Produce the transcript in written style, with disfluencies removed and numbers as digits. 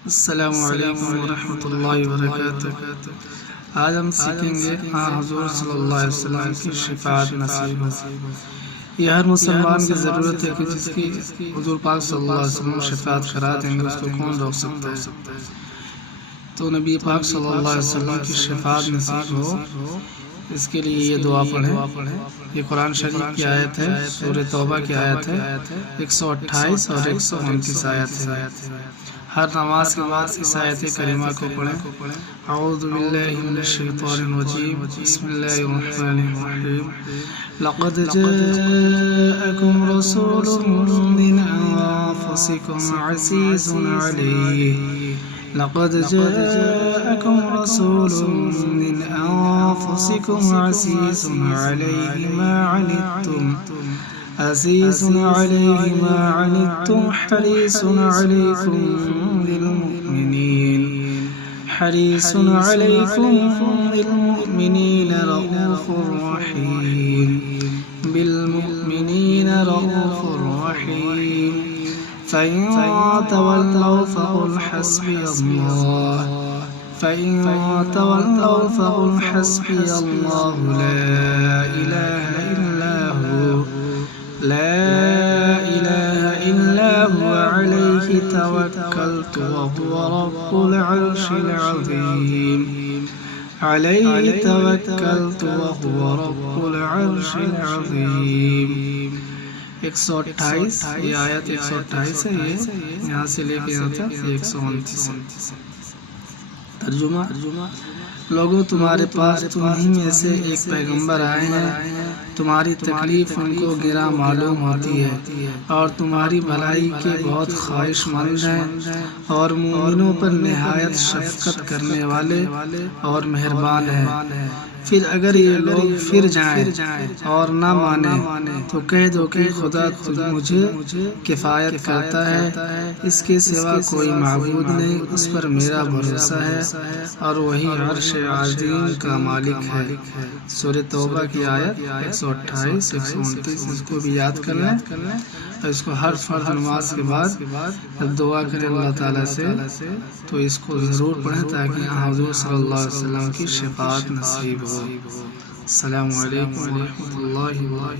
अस्सलामु अलैकुम वरहमतुल्लाहि वबरकातुहू। आज हम सीखेंगे हुज़ूर सल्लल्लाहु अलैहि वसल्लम की शफ़ाअत नसीब हो। यह हर मुसलमान की ज़रूरत है कि जिसकी हुज़ूर पाक सल्लल्लाहु अलैहि वसल्लम शफ़ाअत करा देंगे उसको कौन रोक सकता है। तो नबी पाक सल्लल्लाहु अलैहि वसल्लम की शफ़ाअत नसीब हो, इसके लिए ये दुआ पढ़ें। ये कुरान शरीफ की आयत है, सूरह तौबा की आयत है 128 और 129 आयत है। हर नमाज के बाद इस आयत करीमा को पढ़ें। औज़ु बिल्लाहि मिनश शैतानिर रजीम, बिस्मिल्लाहिर रहमानिर रहीम। लक़द जाअकुम रसूलुम मिन अनफुसिकुम अज़ीज़ुन अलैहि लक़द जाअकुम रसूलुम मिन अनफुसिकुम अज़ीज़ुन अलैहि मा अनित्तुम अज़ीज़ुन अलैहि मा अनित्तुम हरीसुन अलैकुम बिलमुमिनीन रऊफ़ुर रहीम बिलमुमिनीन रऊफ़ुर रहीम। फ़इन तवल्लौ फ़क़ुल हस्बियल्लाहु ला इलाहा इल्ला हुव अलैहि तवक्कलतु वहुव रब्बुल अर्शिल अज़ीम। 128 ये आयत 128 है। ये यहाँ से लेके यहाँ तक 129। तर्जुमा। लोगों, तुम्हारे पास तुम्हीं में से एक पैगंबर आए हैं, तुम्हारी तकलीफ उनको गिरा मालूम होती है और तुम्हारी भलाई के बहुत ख्वाहिशमंद हैं और मोमिनों पर निहायत शफ़क़त करने वाले और मेहरबान हैं। फिर अगर ये लोग फिर जाएं और ना माने तो कह दो कि खुदा मुझे किफ़ायत करता है, इसके सिवा कोई माबूद नहीं, उस पर मेरा भरोसा है और वही अर्श अज़ीम का मालिक है। सूरह तौबा की आयत 128 129, इसको भी याद कर लें और इसको हर फर्ज नमाज के बाद जब दुआ करें अल्लाह ताला से तो इसको ज़रूर पढ़ें ताकि हुज़ूर सल्लल्लाहु अलैहि वसल्लम की शफ़ाअत नसीब हो। अस्सलामु अलैकुम व रहमतुल्लाहि व बरकातुहू।